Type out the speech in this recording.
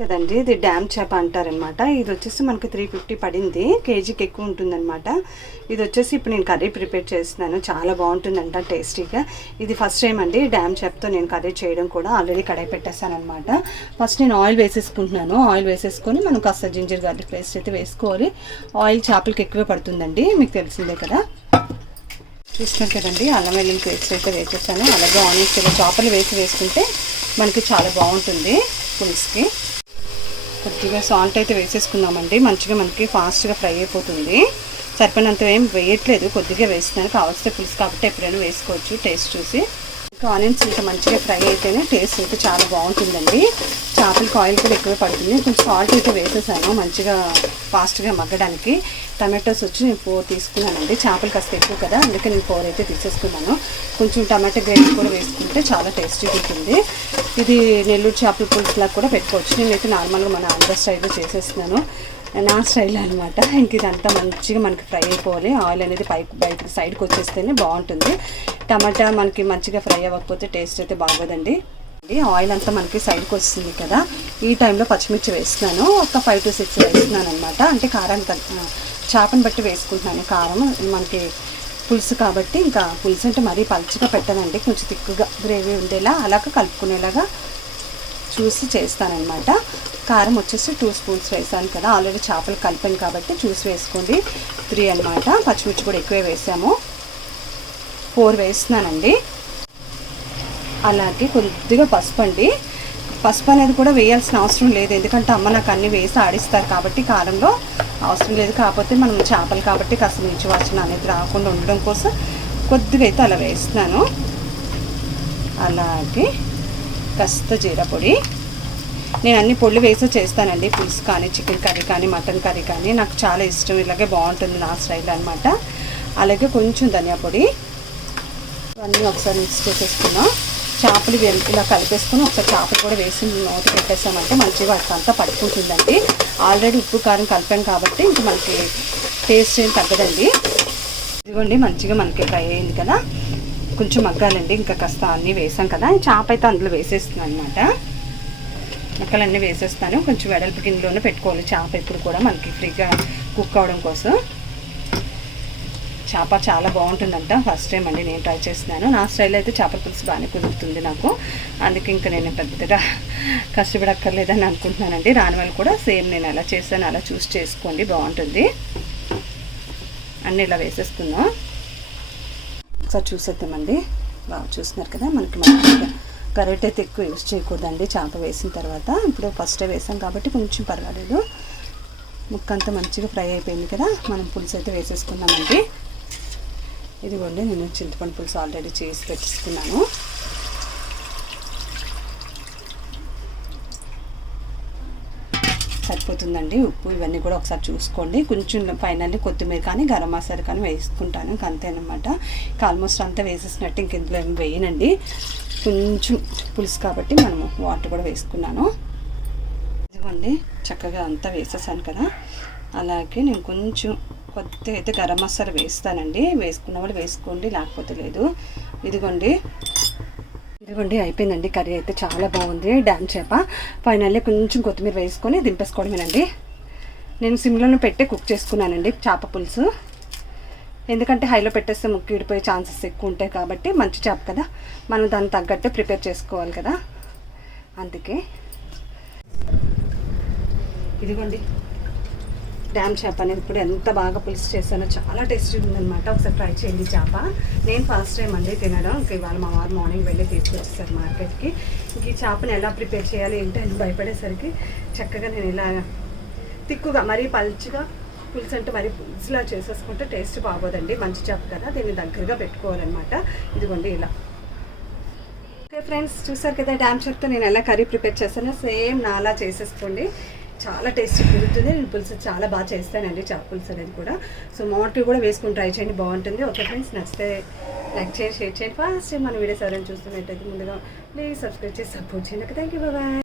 కదండి ఇది డ్యామ్ చేప అంటారనమాట. ఇది వచ్చేసి మనకి త్రీ ఫిఫ్టీ పడింది. కేజీకి ఎక్కువ ఉంటుందన్నమాట ఇది వచ్చేసి ఇప్పుడు నేను కర్రీ ప్రిపేర్ చేస్తున్నాను. చాలా బాగుంటుందంట టేస్టీగా. ఇది ఫస్ట్ టైం అండి డ్యామ్ చేపతో నేను కర్రీ చేయడం కూడా. ఆల్రెడీ కడాయి పెట్టేస్తాను అనమాట ఫస్ట్ నేను ఆయిల్ వేసేసుకుంటున్నాను. ఆయిల్ వేసేసుకొని మనం కాస్త జింజర్ గార్లిక్ పేస్ట్ అయితే వేసుకోవాలి. ఆయిల్ చేపలకి ఎక్కువే పడుతుందండి మీకు తెలిసిందే కదా. చూస్తున్నారు కదండి అల్లం వెల్లుల్లి పేస్ట్ అయితే వేసేసాను. అలాగే ఆనియన్స్ ఇలా చేపలు వేసి వేసుకుంటే మనకి చాలా బాగుంటుంది పులుసుకి. కొద్దిగా సాల్ట్ అయితే వేసేసుకుందామండి. మంచిగా మనకి ఫాస్ట్గా ఫ్రై అయిపోతుంది. సరిపడినంత ఏం వేయట్లేదు. కొద్దిగా వేస్తున్నాను కావాల్సిన పులుసు కాబట్టి ఎప్పుడైనా వేసుకోవచ్చు. టేస్ట్ చూసి. ఇంకా ఆనియన్స్ ఇంకా మంచిగా ఫ్రై అయితేనే టేస్ట్ అయితే చాలా బాగుంటుందండి. చేపలకి ఆయిల్ కూడా ఎక్కువ పడుతుంది. కొంచెం సాల్ట్ అయితే వేసేసాను. మంచిగా ఫాస్ట్గా మగ్గడానికి టమాటోస్ వచ్చి నేను ఫోర్ తీసుకున్నానండి. చేపలు కాస్త ఎక్కువ కదా అందుకే నేను ఫోర్ అయితే తీసేసుకున్నాను. కొంచెం టమాటో గ్రేవీ కూడా వేసుకుంటే చాలా టేస్టీగా ఉంటుంది. ఇది నెల్లూరు చేపల పులుసులా కూడా పెట్టుకోవచ్చు. నేనైతే నార్మల్గా మన ఆంధ్ర స్టైల్లో చేసేస్తున్నాను. నా స్టైల్ అనమాట ఇంక ఇదంతా మంచిగా మనకి ఫ్రై అయిపోవాలి. ఆయిల్ అనేది పైకి బయటకి సైడ్కి వచ్చేస్తేనే బాగుంటుంది. టమాటా మనకి మంచిగా ఫ్రై అవ్వకపోతే టేస్ట్ అయితే బాగోదండి. ఆయిల్ అంతా మనకి సైడ్కి వస్తుంది కదా. ఈ టైంలో పచ్చిమిర్చి వేస్తున్నాను. ఒక ఫైవ్ టు సిక్స్ వేస్తున్నాను అనమాట అంటే కారం చేపను బట్టి వేసుకుంటున్నాను. కారం మనకి పులుసు కాబట్టి ఇంకా పులుసు అంటే మరీ పలుచగా పెట్టనండి. కొంచెం తిక్కుగా గ్రేవీ ఉండేలా అలాగ కలుపుకునేలాగా చూసి చేస్తానన్నమాట. కారం వచ్చేసి టూ స్పూన్స్ వేసాను కదా. ఆల్రెడీ చేపలు కలిపాను కాబట్టి చూసి వేసుకోండి. త్రీ అనమాట పచ్చిమిర్చి కూడా ఎక్కువే వేసాము. ఫోర్ వేస్తున్నానండి. అలాగే కొద్దిగా పసుపు అండి. పసుపు అనేది కూడా వేయాల్సిన అవసరం లేదు. ఎందుకంటే అమ్మ నాకు అన్నీ వేసి ఆడిస్తారు కాబట్టి కారంలో అవసరం లేదు. కాకపోతే మనం చేపలు కాబట్టి కాస్త నుంచి వాసన అనేది రాకుండా ఉండడం కోసం కొద్దిగా అయితే అలా వేస్తున్నాను. అలాగే కాస్త జీర పొడి. నేను అన్ని పొళ్ళు వేసే చేస్తానండి. పులుసు కానీ చికెన్ కర్రీ కానీ మటన్ కర్రీ కానీ నాకు చాలా ఇష్టం. ఇలాగే బాగుంటుంది నా స్టైల్ అనమాట అలాగే కొంచెం ధనియా పొడి. అన్నీ ఒకసారి మిక్స్ చేసేసుకున్నాం చేపలు ఇలా కలిపేసుకుని ఒకసారి చేపలు కూడా వేసి నోటి పెట్టేసామంటే మంచిగా అంతా పడుకుంటుందండి ఆల్రెడీ ఉప్పు కారం కలిపాం కాబట్టి ఇంక మనకి టేస్ట్ ఏం తగ్గదండి. ఇదిగోండి మంచిగా మనకి ఫ్రై అయింది కదా. కొంచెం మగ్గాలండి. ఇంకా కాస్త అన్నీ వేసాం కదా. చేప అయితే అందులో వేసేస్తున్నాను అనమాట ముక్కలన్నీ వేసేస్తాను. కొంచెం వెడల్పు గిన్నెలోనే పెట్టుకోవాలి. చేప ఎప్పుడు కూడా మనకి ఫ్రీగా కుక్ అవడం కోసం. చేప చాలా బాగుంటుందంట. ఫస్ట్ టైం అండి నేను ట్రై చేస్తున్నాను. నా స్టైల్ అయితే చేపల పులుసు బాగానే కుదురుతుంది నాకు. అందుకే ఇంకా నేను పెద్దగా కష్టపడక్కర్లేదని అనుకుంటున్నానండి. రాని వాళ్ళు కూడా సేమ్ నేను ఎలా చేస్తాను అలా చూస్ చేసుకోండి. బాగుంటుంది. అన్నీ ఇలా వేసేసుకుందాం. ఒకసారి చూసేద్దామండి. బాగా చూస్తున్నారు కదా మనకి మంచిగా కరెక్ట్ అయితే ఎక్కువ యూజ్ చేయకూడదండి. చేప వేసిన తర్వాత. ఇప్పుడు ఫస్టే వేసాం కాబట్టి కొంచెం పర్వాలేదు. ముక్క అంతా మంచిగా ఫ్రై అయిపోయింది కదా మనం పులుసు అయితే వేసేసుకున్నామండి ఇదిగోండి నేను చింతపండు పులుసు ఆల్రెడీ చేసి పెట్టేసుకున్నాను. సరిపోతుందండి ఉప్పు ఇవన్నీ కూడా ఒకసారి చూసుకోండి. కొంచెం ఫైనల్లీ కొత్తిమీర కానీ గరం మసాలా కానీ వేసుకుంటాను ఇంక అంతేనమాట. ఇంకా ఆల్మోస్ట్ అంతా వేసేసినట్టు ఇంక ఇందులో ఏమి వేయనండి. కొంచెం పులుసు కాబట్టి మనము వాటర్ కూడా వేసుకున్నాను. ఇదిగోండి చక్కగా అంతా వేసేసాను కదా. అలాగే నేను కొంచెం కొద్దిగా అయితే గరం మసాలా వేస్తానండి. వేసుకున్న వాళ్ళు వేసుకోండి లేకపోతే లేదు. ఇదిగోండి. ఇదిగోండి అయిపోయిందండి. కర్రీ అయితే చాలా బాగుంది. డ్యామ్ చేప. ఫైనల్లీ కొంచెం కొత్తిమీర వేసుకొని దింపేసుకోవడమేనండి. నేను సిమ్లోనే పెట్టి కుక్ చేసుకున్నానండి చేప పులుసు. ఎందుకంటే హైలో పెట్టేస్తే ముక్కు ఇడిపోయే ఛాన్సెస్ ఎక్కువ ఉంటాయి కాబట్టి మంచి చేప కదా. మనం దాన్ని తగ్గట్టు ప్రిపేర్ చేసుకోవాలి కదా. అందుకే. ఇదిగోండి. డ్యామ్ చేప అనేది ఇప్పుడు ఎంత బాగా పులుసు చేశానో చాలా టేస్ట్ ఉందన్నమాట. ఒకసారి ట్రై చేయండి చేప. నేను ఫస్ట్ టైం అండి తినడం. ఇంక ఇవాళ మా వారు మార్నింగ్ వెళ్ళి తీసుకొచ్చేసారు మార్కెట్కి. ఇంక ఈ చేపను ఎలా ప్రిపేర్ చేయాలి ఏంటి అని భయపడేసరికి చక్కగా నేను ఇలా తిక్కుగా మరీ పలుచుగా పులుసు అంటే మరి పులుసులా చేసేసుకుంటే టేస్ట్ బాగోదండి. మంచి చేప కదా దీన్ని దగ్గరగా పెట్టుకోవాలన్నమాట. ఇదిగోండి ఇలా. ఓకే ఫ్రెండ్స్ చూసారు కదా డ్యామ్ చెప్తే నేను ఎలా కర్రీ ప్రిపేర్ చేస్తానో సేమ్ నాలా చేసేసుకోండి. చాలా టేస్ట్ కుదురుతుంది. నేను పులుసు చాలా బాగా చేస్తానండి చేప పులుసు అనేది కూడా. సో మోటర్ కూడా వేసుకుని ట్రై చేయండి. బాగుంటుంది. ఓకే ఫ్రెండ్స్ నచ్చితే లైక్ చేయండి షేర్ చేయండి. ఫస్ట్ మన వీడియోస్ ఎవరైనా చూస్తున్నట్టయితే ముందుగా ప్లీజ్ సబ్స్క్రైబ్ చేసి సపోర్ట్ చేయండి. Thank you bye.